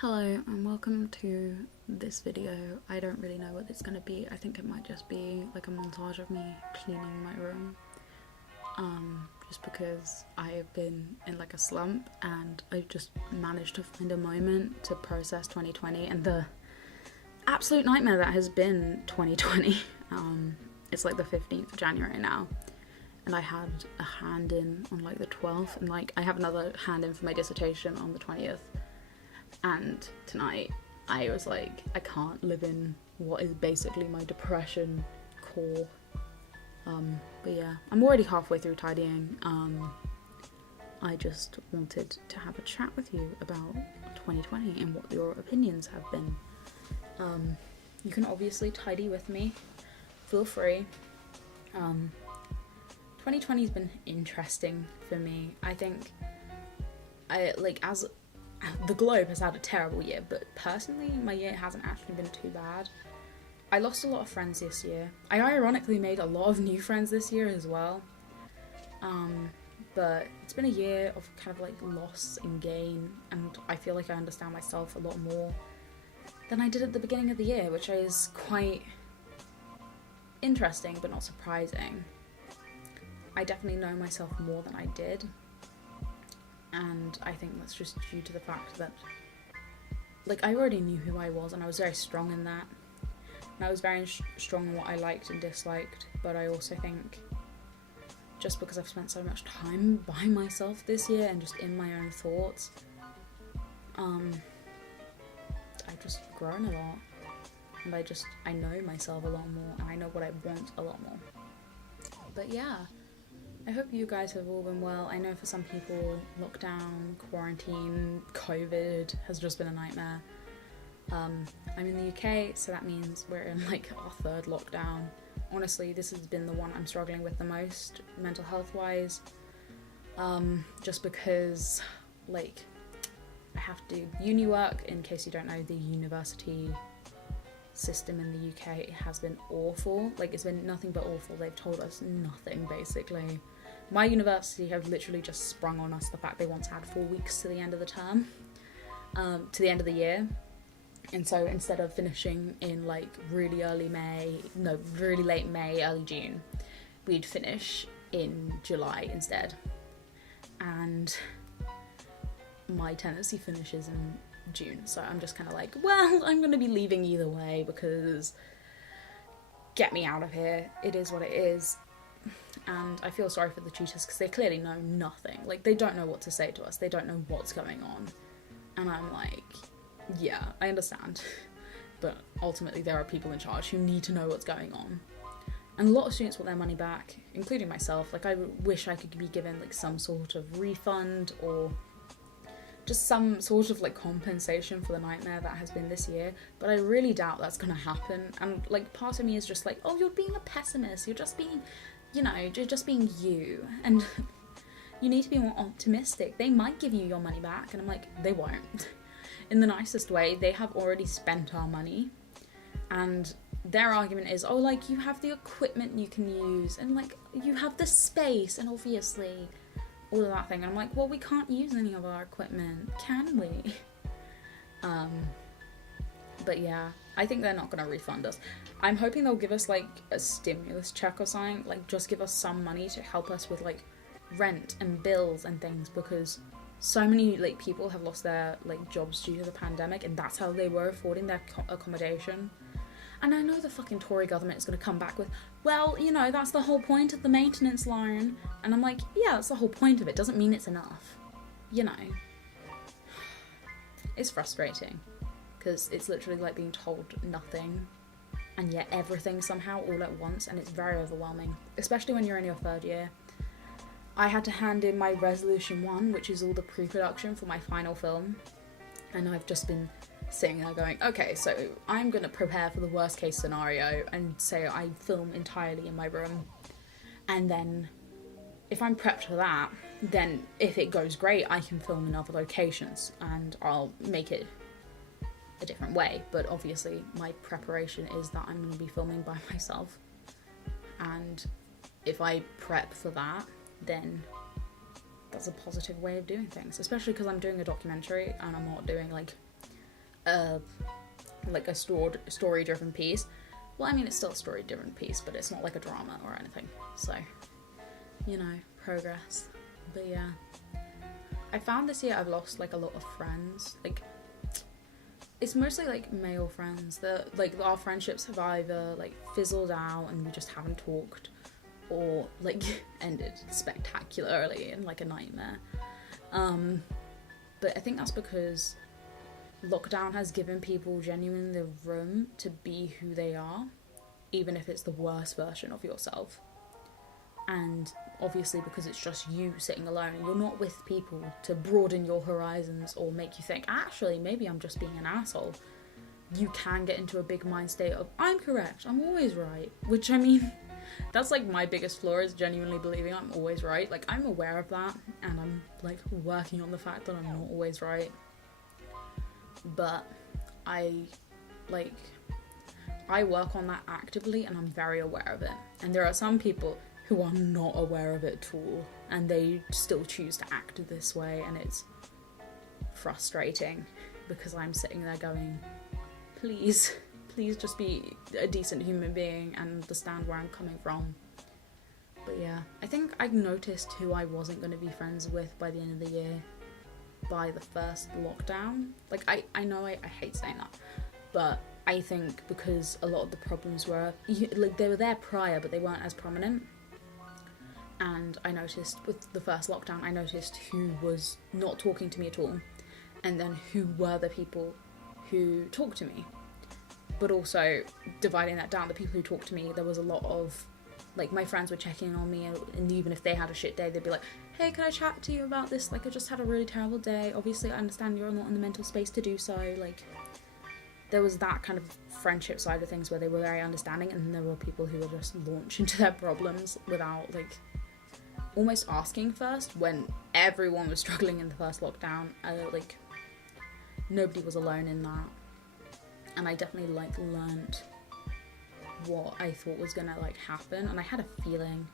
Hello and welcome to this video. I don't really know what it's going to be. I think it might just be like a montage of me cleaning my room. Just because I have been in like a slump and I just managed to find a moment to process 2020 and the absolute nightmare that has been 2020. It's like the 15th of January now. And I had a hand in on like the 12th and like I have another hand in for my dissertation on the 20th. And tonight I was like, I can't live in what is basically my depression core. But yeah, I'm already halfway through tidying. I just wanted to have a chat with you about 2020 and what your opinions have been. You can obviously tidy with me, feel free. 2020 has been interesting for me. I think as the globe has had a terrible year, but personally my year hasn't actually been too bad. I lost a lot of friends this year. I ironically made a lot of new friends this year as well. But it's been a year of kind of like loss and gain, and I feel like I understand myself a lot more than I did at the beginning of the year, which is quite interesting but not surprising. I definitely know myself more than I did. And I think that's just due to the fact that, like, I already knew who I was and I was very strong in that. And I was very strong in what I liked and disliked, but I also think just because I've spent so much time by myself this year and just in my own thoughts, I've just grown a lot. And I know myself a lot more and I know what I want a lot more. But yeah. I hope you guys have all been well. I know for some people, lockdown, quarantine, COVID has just been a nightmare. I'm in the UK, so that means we're in like our third lockdown. Honestly, this has been the one I'm struggling with the most, mental health wise. Just because, like, I have to do uni work. In case you don't know, the university system in the UK has been awful. Like, it's been nothing but awful. They've told us nothing, basically. My university have literally just sprung on us the fact they want to add 4 weeks to the end of the term, to the end of the year. And so instead of finishing in like really late May, early June, we'd finish in July instead. And my tenancy finishes in June, so I'm just kind of like, well, I'm going to be leaving either way because get me out of here. It is what it is. And I feel sorry for the tutors because they clearly know nothing. Like, they don't know what to say to us. They don't know what's going on. And I'm like, yeah, I understand. But ultimately there are people in charge who need to know what's going on. And a lot of students want their money back, including myself. Like, I wish I could be given like some sort of refund or just some sort of like compensation for the nightmare that has been this year, but I really doubt that's gonna happen. And like, part of me is just like, oh, you're being a pessimist, you're just being you, and you need to be more optimistic. They might give you your money back. And I'm like, they won't. In the nicest way, they have already spent our money, and their argument is, oh, like, you have the equipment you can use, and like, you have the space, and obviously all of that thing. And I'm like, well, we can't use any of our equipment, can we? But yeah, I think they're not going to refund us. I'm hoping they'll give us like a stimulus check or something, like just give us some money to help us with like rent and bills and things, because so many like people have lost their like jobs due to the pandemic, and that's how they were affording their accommodation. And I know the fucking Tory government is going to come back with, well, you know, that's the whole point of the maintenance loan. And I'm like, yeah, that's the whole point of it. Doesn't mean it's enough. You know. It's frustrating. Because it's literally like being told nothing and yet everything somehow all at once. And it's very overwhelming. Especially when you're in your third year. I had to hand in my Resolution 1, which is all the pre-production for my final film. And I've just been sitting there going, okay, so I'm going to prepare for the worst case scenario and say I film entirely in my room. And then if I'm prepped for that, then if it goes great, I can film in other locations and I'll make it a different way. But obviously my preparation is that I'm going to be filming by myself. And if I prep for that, then that's a positive way of doing things, especially because I'm doing a documentary and I'm not doing like like a story-driven piece. Well, I mean, it's still a story-driven piece, but it's not like a drama or anything. So, you know, progress. But yeah, I found this year I've lost like a lot of friends. Like, it's mostly like male friends that like our friendships have either like fizzled out and we just haven't talked, or like ended spectacularly in like a nightmare. But I think that's because lockdown has given people genuinely the room to be who they are, even if it's the worst version of yourself. And obviously because it's just you sitting alone, you're not with people to broaden your horizons or make you think, actually, maybe I'm just being an asshole. You can get into a big mind state of, I'm correct, I'm always right. Which, I mean, that's like my biggest flaw, is genuinely believing I'm always right. Like, I'm aware of that, and I'm like working on the fact that I'm not always right. But I work on that actively, and I'm very aware of it. And there are some people who are not aware of it at all, and they still choose to act this way, and it's frustrating because I'm sitting there going, please just be a decent human being and understand where I'm coming from. But yeah, I think I noticed who I wasn't going to be friends with by the end of the year, by the first lockdown. Like, I know I hate saying that, but I think because a lot of the problems were, like, they were there prior, but they weren't as prominent. And I noticed with the first lockdown, I noticed who was not talking to me at all, and then who were the people who talked to me. But also, dividing that down, the people who talked to me, there was a lot of, like, my friends were checking on me, and even if they had a shit day, they'd be like, hey, can I chat to you about this? Like, I just had a really terrible day. Obviously, I understand you're not in the mental space to do so. Like, there was that kind of friendship side of things where they were very understanding, and then there were people who would just launch into their problems without, like, almost asking first, when everyone was struggling in the first lockdown. Like, nobody was alone in that. And I definitely, like, learned what I thought was gonna, like, happen. And I had a feeling,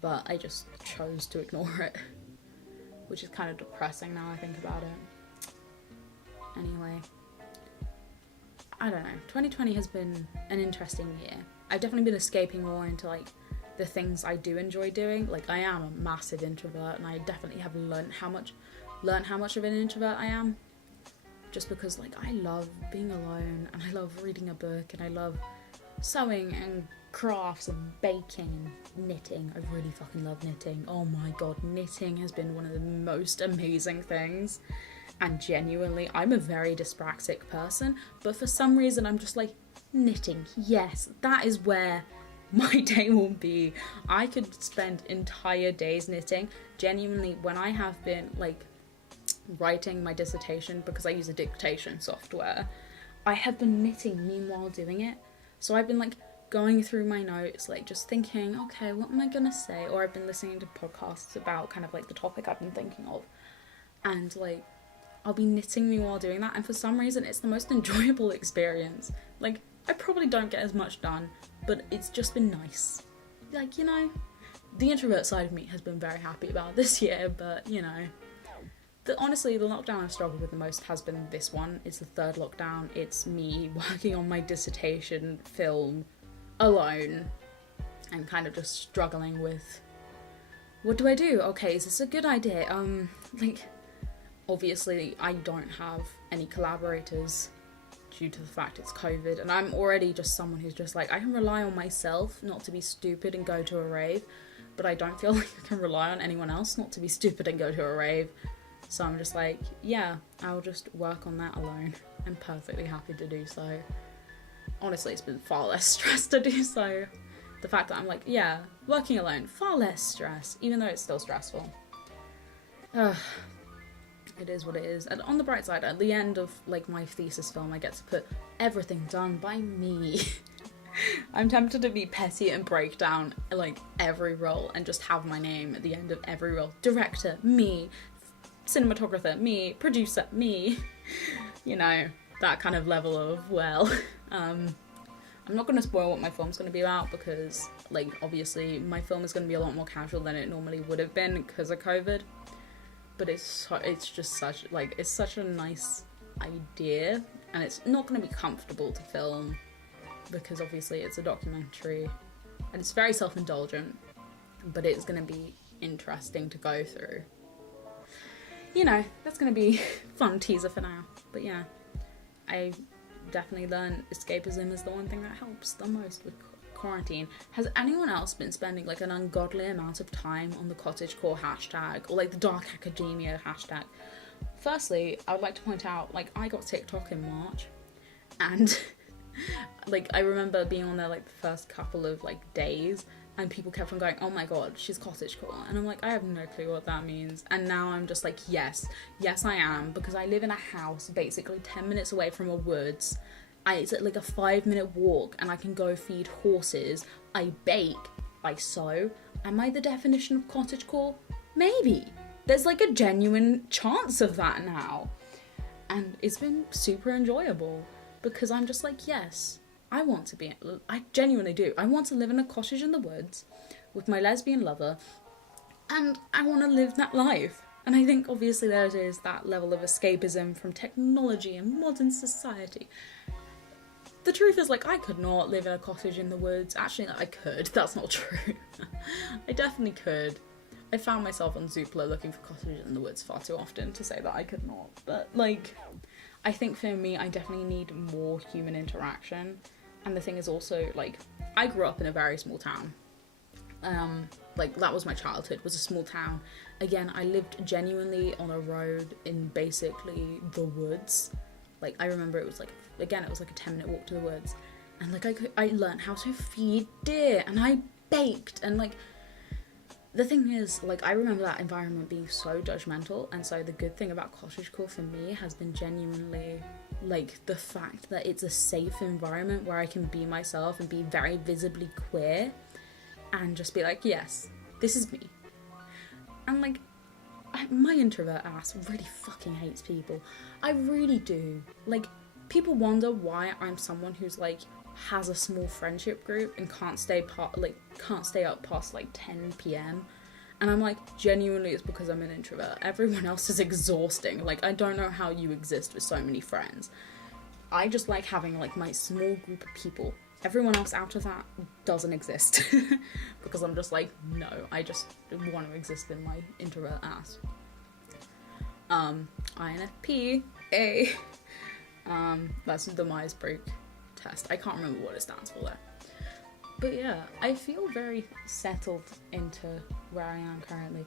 but I just chose to ignore it, which is kind of depressing now I think about it. Anyway, I don't know. 2020 has been an interesting year. I've definitely been escaping more into, like, the things I do enjoy doing. Like, I am a massive introvert, and I definitely have learned how much of an introvert I am. Just because, like, I love being alone, and I love reading a book, and I love sewing and crafts and baking and knitting. I really fucking love knitting. Oh my god, knitting has been one of the most amazing things. And genuinely, I'm a very dyspraxic person, but for some reason I'm just like, knitting, yes, that is where my day will be. I could spend entire days knitting. Genuinely, when I have been, like, writing my dissertation, because I use a dictation software, I have been knitting meanwhile doing it. So I've been, like, going through my notes, like, just thinking, okay, what am I gonna say? Or I've been listening to podcasts about kind of, like, the topic I've been thinking of, and, like, I'll be knitting meanwhile doing that, and for some reason it's the most enjoyable experience. Like, I probably don't get as much done, but it's just been nice. Like, you know, the introvert side of me has been very happy about this year, but, you know, honestly, the lockdown I've struggled with the most has been this one. It's the third lockdown. It's me working on my dissertation film alone and kind of just struggling with, what do I do? Okay, is this a good idea? Like, obviously I don't have any collaborators due to the fact it's COVID, and I'm already just someone who's just like, I can rely on myself not to be stupid and go to a rave, but I don't feel like I can rely on anyone else not to be stupid and go to a rave. So I'm just like, yeah, I'll just work on that alone. I'm perfectly happy to do so. Honestly, it's been far less stress to do so. The fact that I'm like, yeah, working alone, far less stress, even though it's still stressful. It is what it is. And on the bright side, at the end of, like, my thesis film, I get to put everything done by me. I'm tempted to be petty and break down, like, every role and just have my name at the end of every role. Director, me. Cinematographer, me. Producer, me. You know, that kind of level of, well, I'm not going to spoil what my film's going to be about because, like, obviously my film is going to be a lot more casual than it normally would have been because of COVID. But it's just such, like, it's such a nice idea, and it's not going to be comfortable to film because obviously it's a documentary and it's very self-indulgent, but it's going to be interesting to go through. You know, that's going to be fun teaser for now. But yeah, I definitely learned escapism is the one thing that helps the most with quarantine. Has anyone else been spending like an ungodly amount of time on the cottagecore hashtag or like the dark academia hashtag? Firstly, I would like to point out, like, I got TikTok in March, and like I remember being on there like the first couple of like days, and people kept on going, oh my god, she's cottagecore, and I'm like, I have no clue what that means. And now I'm just like, yes I am, because I live in a house basically 10 minutes away from a woods. It's like a 5-minute walk, and I can go feed horses, I bake, I sew. Am I the definition of cottagecore? Maybe. There's like a genuine chance of that now. And it's been super enjoyable, because I'm just like, yes, I genuinely do. I want to live in a cottage in the woods with my lesbian lover, and I want to live that life. And I think obviously there is that level of escapism from technology and modern society. The truth is, like, I could not live in a cottage in the woods. Actually, I could. That's not true. I definitely could. I found myself on Reupload looking for cottages in the woods far too often to say that I could not. But, like, I think for me, I definitely need more human interaction. And the thing is also, like, I grew up in a very small town. Like, that was my childhood, was a small town. Again, I lived genuinely on a road in basically the woods. Like, I remember it was like, again, it was like a 10-minute walk to the woods. And, like, I learned how to feed deer, and I baked, and, like, the thing is, like, I remember that environment being so judgmental, and so the good thing about cottagecore for me has been genuinely, like, the fact that it's a safe environment where I can be myself and be very visibly queer, and just be like, yes, this is me. And, like, my introvert ass really fucking hates people. I really do. Like, people wonder why I'm someone who's, like, has a small friendship group and can't stay up past like 10 p.m. And I'm like, genuinely it's because I'm an introvert. Everyone else is exhausting. Like, I don't know how you exist with so many friends. I just like having like my small group of people. Everyone else out of that doesn't exist. Because I'm just like, no, I just want to exist in my introvert ass. INFP, that's the Myers-Briggs test. I can't remember what it stands for though. But yeah, I feel very settled into where I am currently.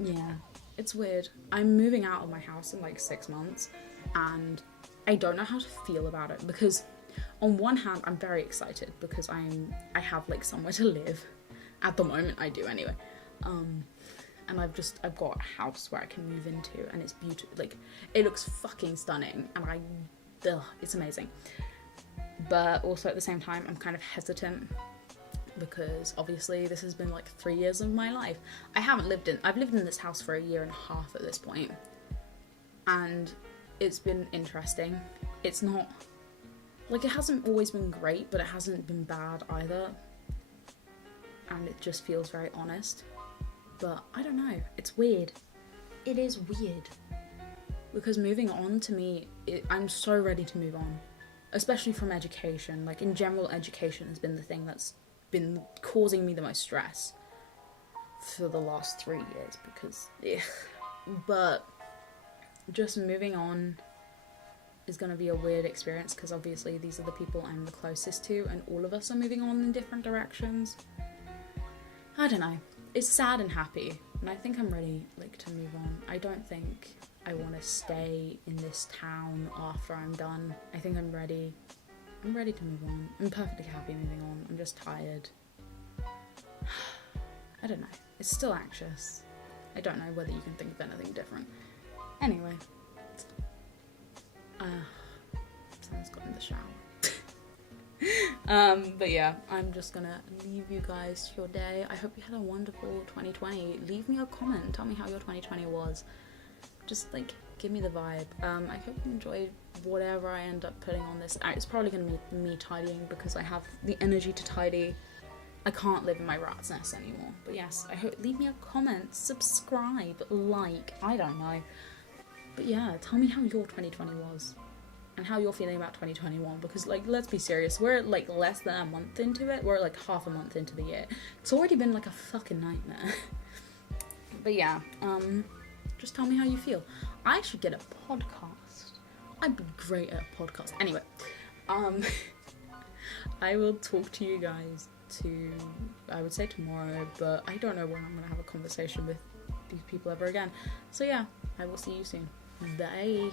Yeah, it's weird. I'm moving out of my house in like 6 months, and I don't know how to feel about it, because on one hand I'm very excited because I have like somewhere to live. At the moment I do anyway. And I've got a house where I can move into, and it's beautiful. Like, it looks fucking stunning, and it's amazing. But also at the same time, I'm kind of hesitant because obviously this has been like 3 years of my life. I've lived in this house for 1.5 years at this point, and it's been interesting. It's not, like, it hasn't always been great, but it hasn't been bad either. And it just feels very honest. But I don't know, it's weird. It is weird. Because moving on to me, I'm so ready to move on. Especially from education. Like, in general, education has been the thing that's been causing me the most stress for the last 3 years, because, but just moving on is going to be a weird experience, because obviously these are the people I'm the closest to, and all of us are moving on in different directions. I don't know. It's sad and happy, and I think I'm ready, like, to move on. I don't think I want to stay in this town after I'm done. I think I'm ready. I'm ready to move on. I'm perfectly happy moving on. I'm just tired. I don't know. It's still anxious. I don't know whether you can think of anything different. Anyway. Someone's got in the shower. But yeah, I'm just gonna leave you guys to your day. I hope you had a wonderful 2020. Leave me a comment. Tell me how your 2020 was. Just, like, give me the vibe. I hope you enjoyed whatever I end up putting on this. It's probably going to be me tidying, because I have the energy to tidy. I can't live in my rat's nest anymore. But yes, I hope, leave me a comment, subscribe, like, I don't know. But yeah, tell me how your 2020 was. And how you're feeling about 2021, because like, let's be serious, we're like less than a month into it, we're like half a month into the year. It's already been like a fucking nightmare. But yeah, just tell me how you feel. I should get a podcast. I'd be great at a podcast. Anyway, I will talk to you guys I would say tomorrow, but I don't know when I'm gonna have a conversation with these people ever again. So yeah, I will see you soon. Bye.